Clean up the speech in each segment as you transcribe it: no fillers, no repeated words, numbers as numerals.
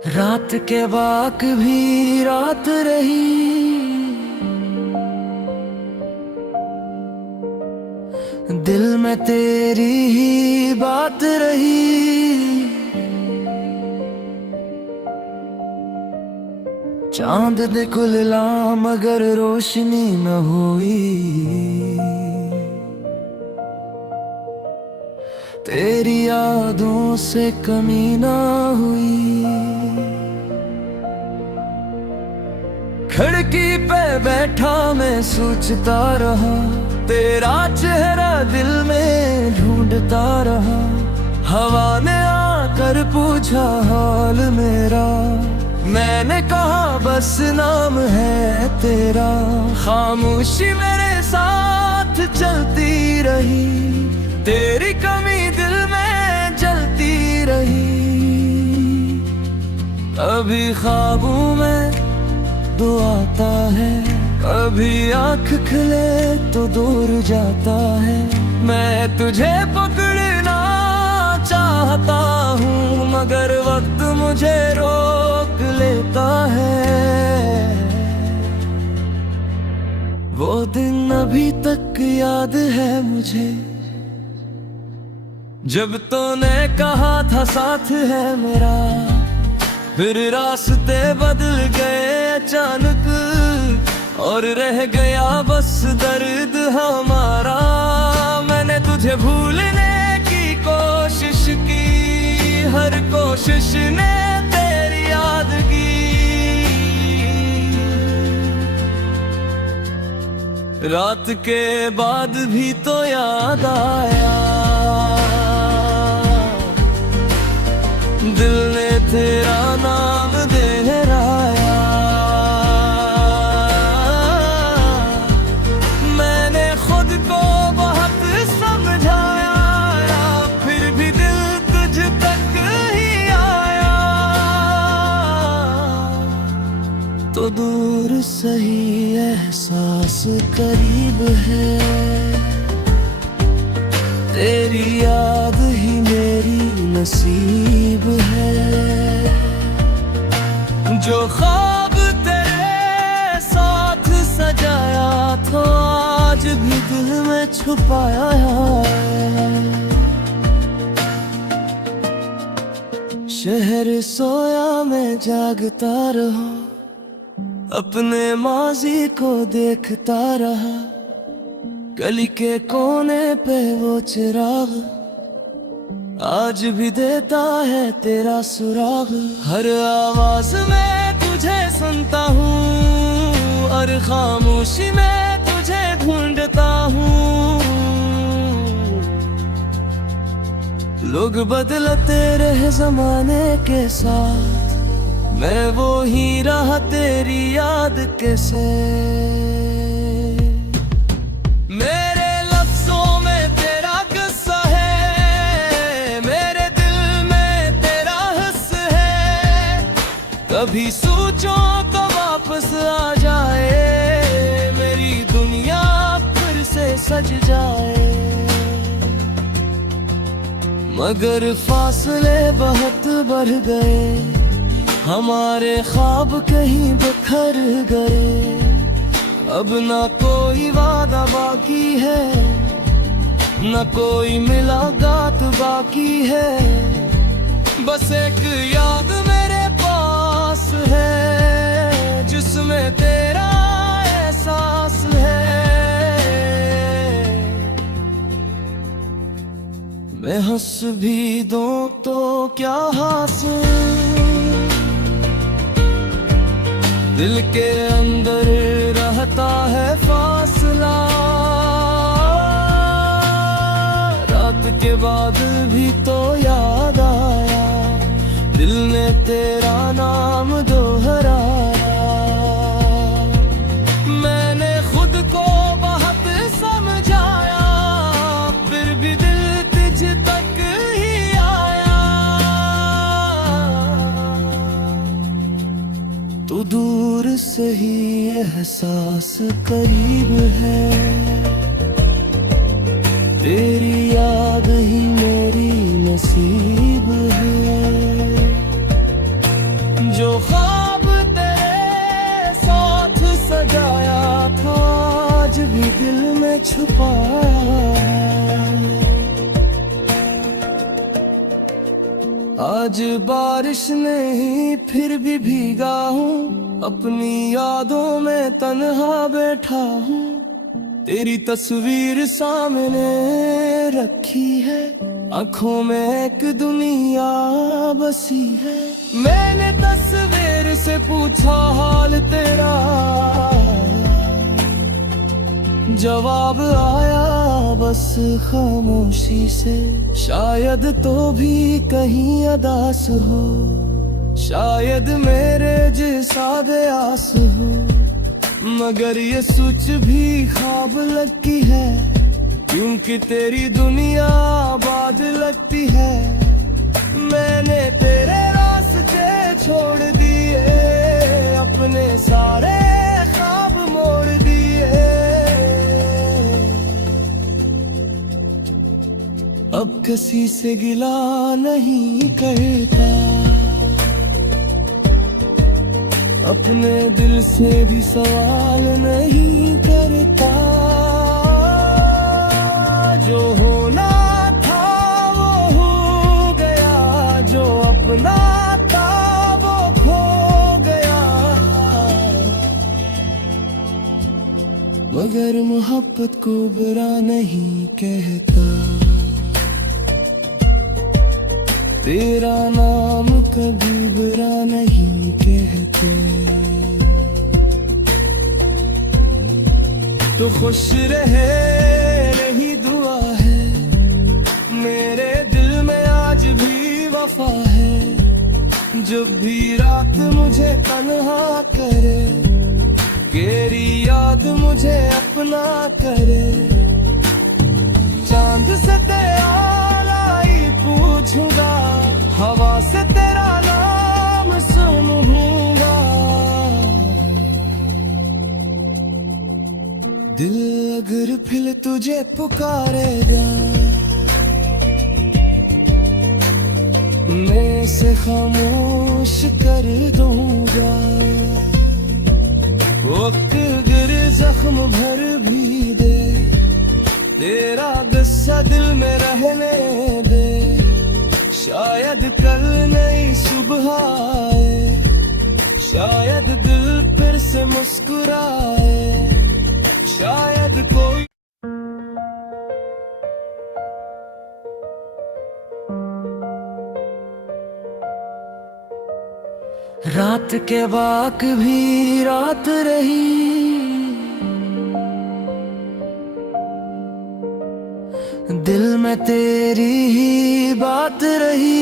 रात के वाक भी रात रही, दिल में तेरी ही बात रही। चांद दे खुलला मगर रोशनी न हुई, तेरी यादों से कमी ना हुई। खिड़की पे बैठा मैं सोचता रहा, तेरा चेहरा दिल में ढूंढता रहा। हवा ने आकर पूछा हाल मेरा, मैंने कहा बस नाम है तेरा। खामोशी मेरे साथ चलती रही, तेरी कमी दिल में जलती रही। अभी ख्वाबों में दो आता है, अभी आँख खिले तो दूर जाता है। मैं तुझे पकड़ना चाहता हूँ मगर वक्त मुझे रोक लेता है। वो दिन अभी तक याद है मुझे, जब तूने कहा था साथ है मेरा। फिर रास्ते बदल गए अचानक, और रह गया बस दर्द हमारा। मैंने तुझे भूलने की कोशिश की, हर कोशिश ने तेरी याद की। रात के बाद भी तो याद आया, दिल ने तेरा नाम दोहराया। मैंने खुद को बहुत समझाया, फिर भी दिल तुझ तक ही आया। तो दूर सही एहसास करीब है, तेरी याद ही मेरी नसीब है। जो ख्वाब तेरे साथ सजाया था आज भी दिल में छुपाया है। शहर सोया मैं जागता रहा, अपने माजी को देखता रहा। गली के कोने पे वो चिराग आज भी देता है तेरा सुराग। हर आवाज में तुझे सुनता हूँ, और खामोशी में तुझे ढूंढता हूँ। लोग बदलते रहे जमाने के साथ, मैं वो ही रहा तेरी याद कैसे। मेरे लफ्जों में तेरा गुस्सा है, मेरे दिल में तेरा हिस्सा है। कभी सोचो तो वापस आ जाए, मेरी दुनिया फिर से सज जाए। मगर फासले बहुत बढ़ गए, हमारे ख्वाब कहीं बिखर गए। अब ना कोई वादा बाकी है, न कोई मुलाकात बाकी है। बस एक याद मेरे पास है, जिसमें तेरा एहसास है। मैं हंस भी दूं तो क्या हासिल, दिल के अंदर रहता है फासला। रात के बाद भी तो याद आया, दिल ने तेरा नाम दोहराया। मैंने खुद को बहुत समझाया, फिर भी दिल तुझ तक ही आया। तू दूर से ही एहसास करीब है, तेरी याद ही मेरी नसीब है। भी दिल में छुपाया है। आज बारिश नहीं फिर भी भीगा हूँ, अपनी यादों में तन्हा बैठा हूँ। तेरी तस्वीर सामने रखी है, आँखों में एक दुनिया बसी है। मैंने तस्वीर से पूछा हाल तेरा, जवाब आया बस खामोशी से। शायद तो भी कहीं अदास हो, शायद मेरे जैसा बेआस हो, मगर ये सोच भी ख्वाब लगती है, क्योंकि तेरी दुनिया आबाद लगती है। मैंने तेरे रास्ते छोड़ दिए, अपने सारे ख्वाब मोड़ दिए। अब किसी से गिला नहीं करता, अपने दिल से भी सवाल नहीं करता। जो होना था वो हो गया, जो अपना था वो खो गया, मगर मोहब्बत को बुरा नहीं कहता। तेरा नाम कभी बुरा नहीं कहते। तो खुश रहे यही दुआ है, मेरे दिल में आज भी वफा है। जब भी रात मुझे तन्हा करे, तेरी याद मुझे अपना करे। चांद से तेरा पूछूंगा, हवा से तेरा नाम सुनूंगा। दिल अगर फिर तुझे पुकारेगा, मैं इसे खामोश कर दूंगा। वक्त अगर जख्म भर भी दे, तेरा गुस्सा दिल में रहने दे। शायद कल नई सुबह आए, शायद दिल फिर से मुस्कुराए, शायद कोई। रात के बाद भी रात रही, दिल में तेरी ही बात रही।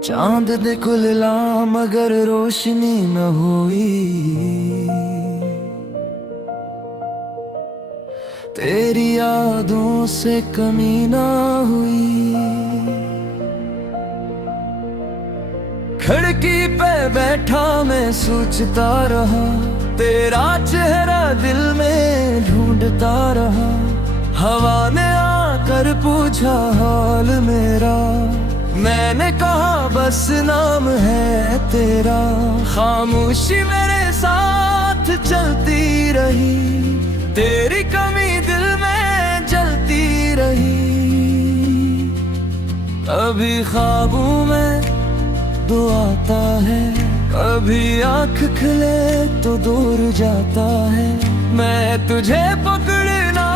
चांद दे खुलला मगर रोशनी न हुई, तेरी यादों से कमी ना हुई। खिड़की पे बैठा मैं सोचता रहा, तेरा चेहरा दिल में ढूंढता रहा। हवा ने आकर पूछा हाल मेरा, मैंने कहा बस नाम है तेरा। खामोशी मेरे साथ चलती रही, तेरी कमी दिल में जलती रही। अभी ख्वाबों में दो आता है, कभी आँख खुले तो दूर जाता है। मैं तुझे पकड़ना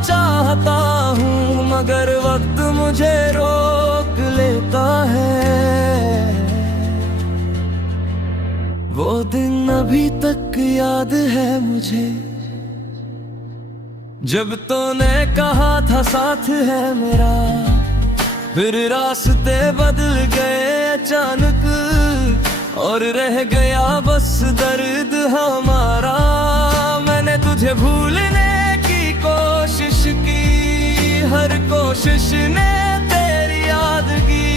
चाहता हूँ, मगर वक्त मुझे रोक लेता है। वो दिन अभी तक याद है मुझे, जब तूने कहा था साथ है मेरा। फिर रास्ते बदल गए अचानक, और रह गया बस दर्द हमारा। मैंने तुझे भूलने की कोशिश की, हर कोशिश ने तेरी याद की।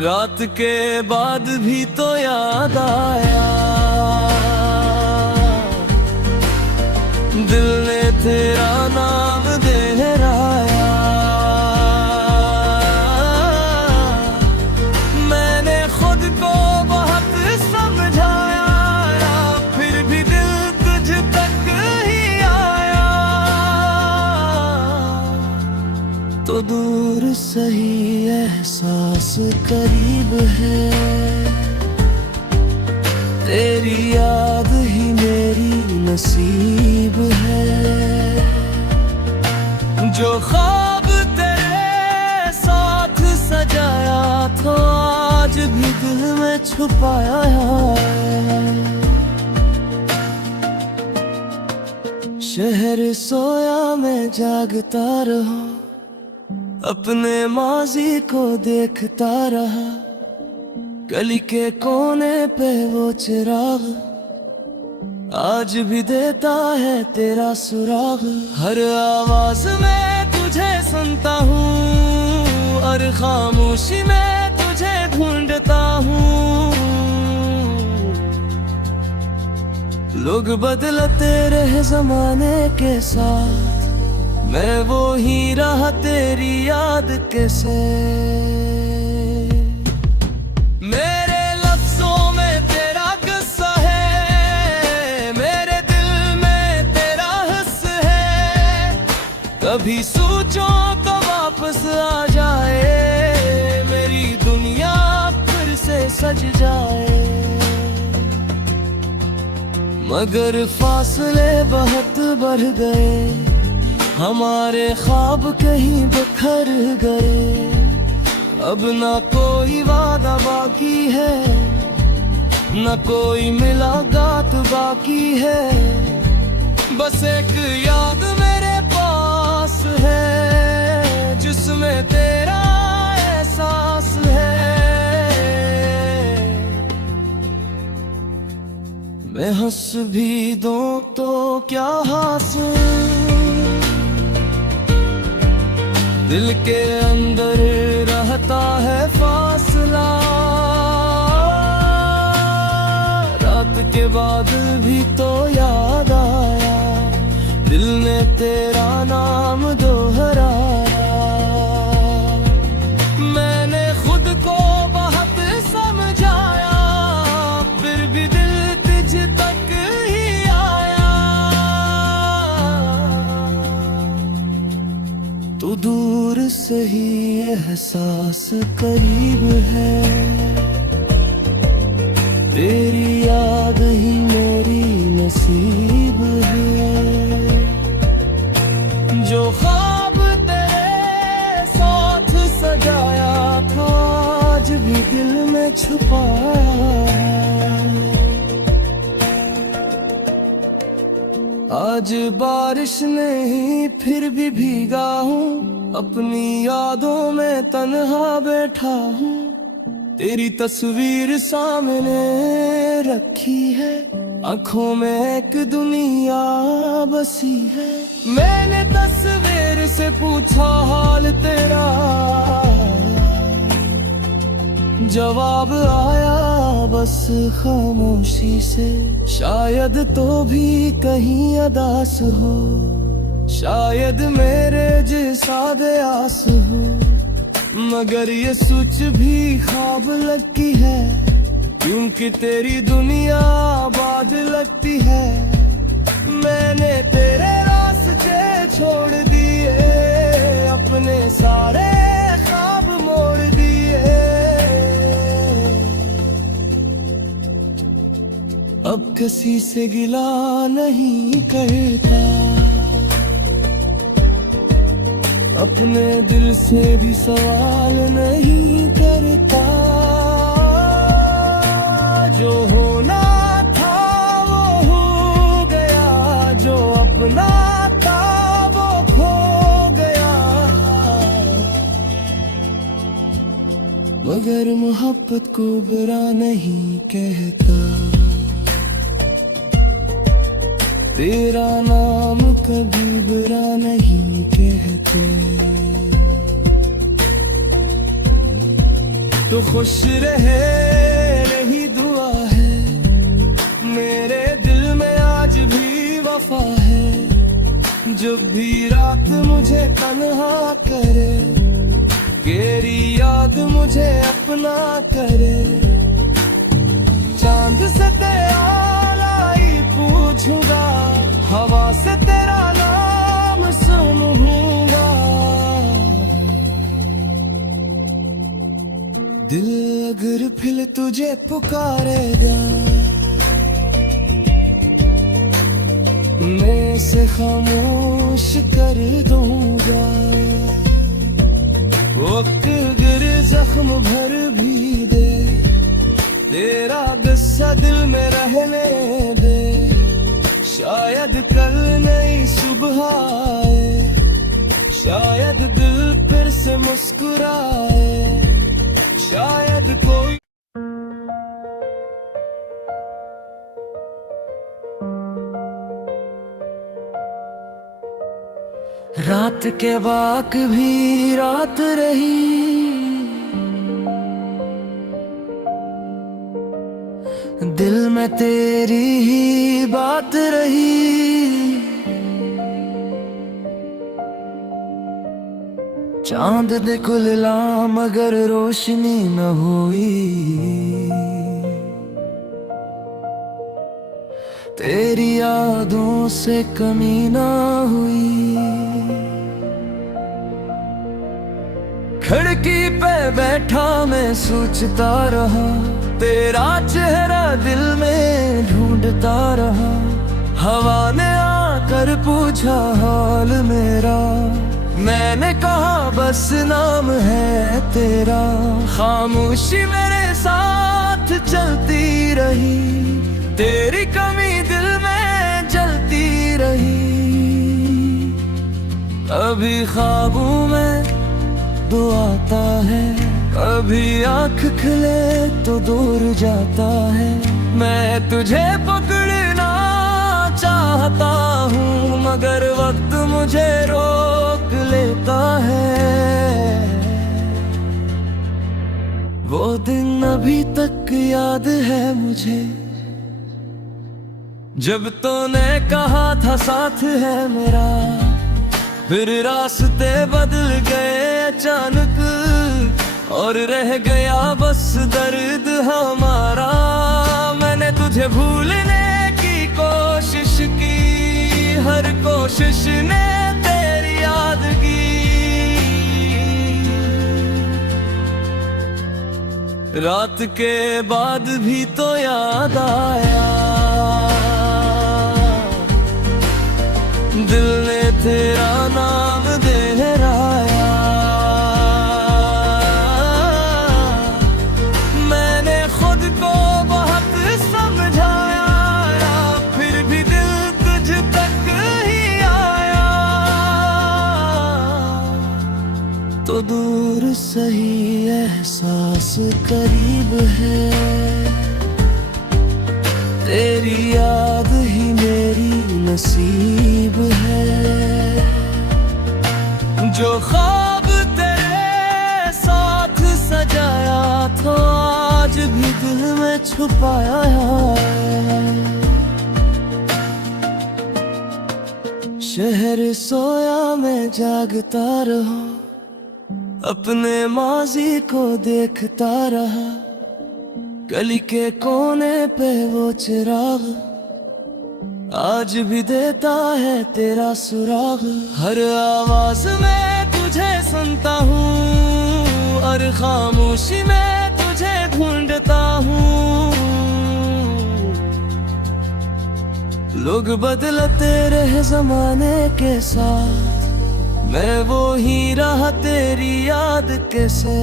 रात के बाद भी तो याद आया, दिल ने तेरा नाम दोहराया। सही एहसास करीब है, तेरी याद ही मेरी नसीब है। जो ख्वाब तेरे साथ सजाया था आज भी दिल में छुपाया है। शहर सोया मैं जागता रहा, अपने माजी को देखता रहा। गली के कोने पे वो चिराग आज भी देता है तेरा सुराग। हर आवाज में तुझे सुनता हूँ और खामोशी में तुझे ढूंढता हूँ। लोग बदलते रहे जमाने के साथ, मैं वो ही रहा तेरी याद कैसे। मेरे लफ्जों में तेरा गुस्सा है, मेरे दिल में तेरा हंस है। कभी सोचो तो वापस आ जाए, मेरी दुनिया फिर से सज जाए। मगर फासले बहुत बढ़ गए, हमारे ख्वाब कहीं बिखर गए। अब ना कोई वादा बाकी है, ना कोई मुलाकात बाकी है। बस एक याद मेरे पास है, जिसमें तेरा एहसास है। मैं हंस भी दूं तो क्या हासिल, दिल के अंदर रहता है फासला। रात के बाद भी तो याद आया, दिल ने तेरा नाम दोहराया। मैंने खुद को बहुत समझाया, फिर भी दिल तुझ तक ही आया। तू दूर से ही एहसास करीब है, तेरी याद ही मेरी नसीब है। जो ख्वाब तेरे साथ सजाया था आज भी दिल में छुपाया है। आज बारिश नहीं फिर भी भीगा हूँ, अपनी यादों में तन्हा बैठा हूँ। तेरी तस्वीर सामने रखी है, आँखों में एक दुनिया बसी है। मैंने तस्वीर से पूछा हाल तेरा, जवाब आया बस खामोशी से। शायद तो भी कहीं अदास हो, शायद मेरे जैसा बेआस हो। मगर ये सोच भी ख्वाब लगती है, क्योंकि तेरी दुनिया आबाद लगती है। मैंने तेरे रास्ते छोड़ दिए, अपने सारे ख्वाब मोड़ दिए। अब किसी से गिला नहीं करता, अपने दिल से भी सवाल नहीं करता। जो होना था वो हो गया, जो अपना था वो खो गया। मगर मोहब्बत को बुरा नहीं कहता, तेरा नाम कभी बुरा नहीं कहते। तो खुश रहे यही दुआ है, मेरे दिल में आज भी वफा है। जब भी रात मुझे तन्हा करे, तेरी याद मुझे अपना करे। चांद से तेरा पूछूंगा, हवा से तेरा नाम सुनूंगा। अगर फिर तुझे पुकारेगा, मैं इसे खामोश कर दूंगा। वक्त गिर जख्म भर भी दे, तेरा गुस्सा दिल में रहने दे। शायद कल नई सुबह आए, शायद दिल फिर से मुस्कुराए, शायद कोई रात के वाक भी रात रही, दिल में तेरी ही बात रही। चांद दे खुलला मगर रोशनी न हुई, तेरी यादों से कमी ना हुई। खिड़की पे बैठा मैं सोचता रहा, तेरा चेहरा दिल में ढूंढता रहा। हवा ने आकर पूछा हाल मेरा, मैंने कहा बस नाम है तेरा। खामोशी मेरे साथ चलती रही, तेरी कमी दिल में जलती रही। कभी ख्वाबों में तो आता है, कभी आँख खिले तो दूर जाता है। मैं तुझे पकड़ना चाहता हूँ मगर वक्त मुझे रोक लेता है। वो दिन अभी तक याद है मुझे, जब तूने कहा था साथ है मेरा। फिर रास्ते बदल गए अचानक, और रह गया बस दर्द हमारा। मैंने तुझे भूलने की कोशिश की, हर कोशिश ने तेरी याद की। रात के बाद भी तो याद आया, दिल ने तेरा नाम दोहराया। मैंने खुद को बहुत समझाया, फिर भी दिल तुझ तक ही आया। तो दूर सही एहसास करीब है, तेरी याद ही मेरी नसीब है। जो ख्वाब तेरे साथ सजाया था आज भी दिल में छुपाया है। शहर सोया मैं जागता रहा, अपने माजी को देखता रहा। गली के कोने पे वो चिराग आज भी देता है तेरा सुराग। हर आवाज में तुझे सुनता हूँ और खामोशी में तुझे ढूंढता हूँ। लोग बदलते रहे जमाने के साथ, मैं वो ही रहा तेरी याद कैसे।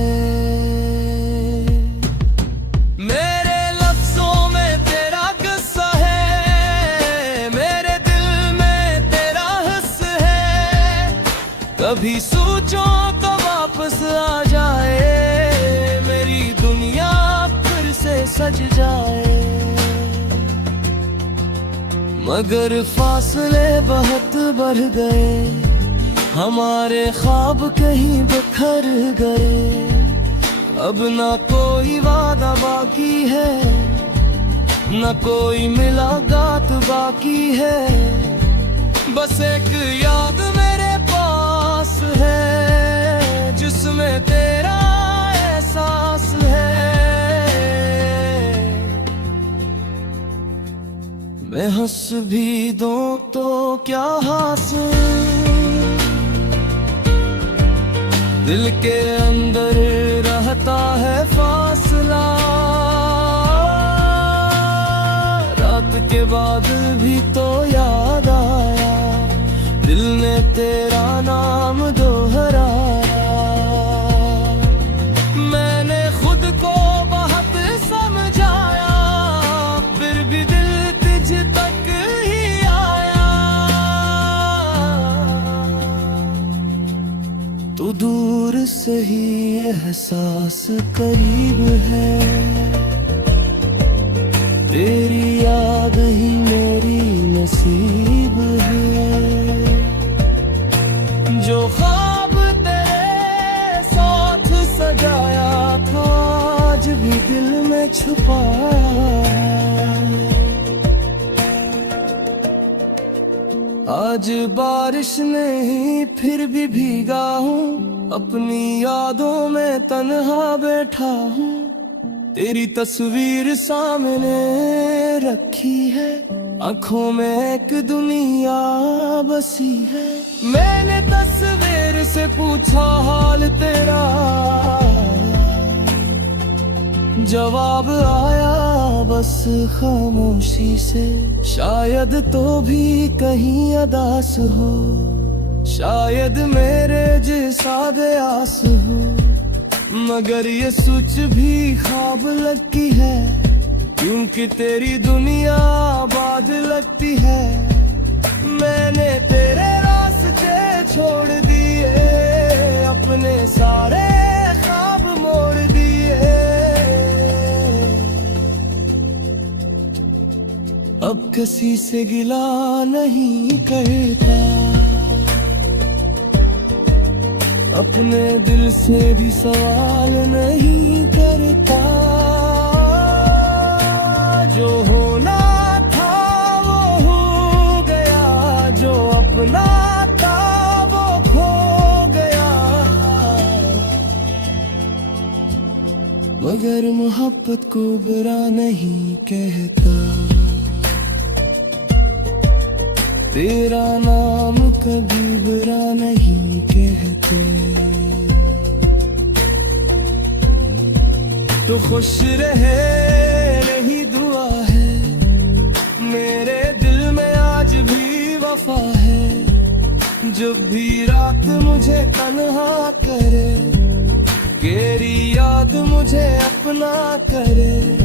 मेरे लफ्जों में तेरा गुस्सा है, मेरे दिल में तेरा हिस्स है। कभी सोचो तो वापस आ जाए, मेरी दुनिया फिर से सज जाए। मगर फासले बहुत बढ़ गए, हमारे ख्वाब कहीं बिखर गए। अब ना कोई वादा बाकी है, ना कोई मुलाकात बाकी है। बस एक याद मेरे पास है, जिसमें तेरा एहसास है। मैं हंस भी दूं तो क्या हासिल, दिल के अंदर रहता है फासला। सही एहसास करीब है, तेरी याद ही मेरी नसीब है। जो ख्वाब तेरे साथ सजाया था आज भी दिल में छुपाया है। आज बारिश नहीं फिर भी भीगा हूँ, अपनी यादों में तन्हा बैठा हूँ। तेरी तस्वीर सामने रखी है, आंखों में एक दुनिया बसी है। मैंने तस्वीर से पूछा हाल तेरा, जवाब आया बस खामोशी से। शायद तो भी कहीं अदास हो, शायद मेरे जैसा बेआस हो, मगर ये सोच भी ख्वाब लगती है, क्योंकि तेरी दुनिया आबाद लगती है। मैंने तेरे रास्ते छोड़ दिए, अपने सारे ख्वाब मोड़ दिए। अब किसी से गिला नहीं करता, अपने दिल से भी सवाल नहीं करता। जो होना था वो हो गया, जो अपना था वो खो गया, मगर मोहब्बत को बुरा नहीं कहता। तेरा नाम कभी बुरा नहीं कहते। तो खुश रहे यही दुआ है, मेरे दिल में आज भी वफा है। जब भी रात मुझे तन्हा करे, तेरी याद मुझे अपना करे।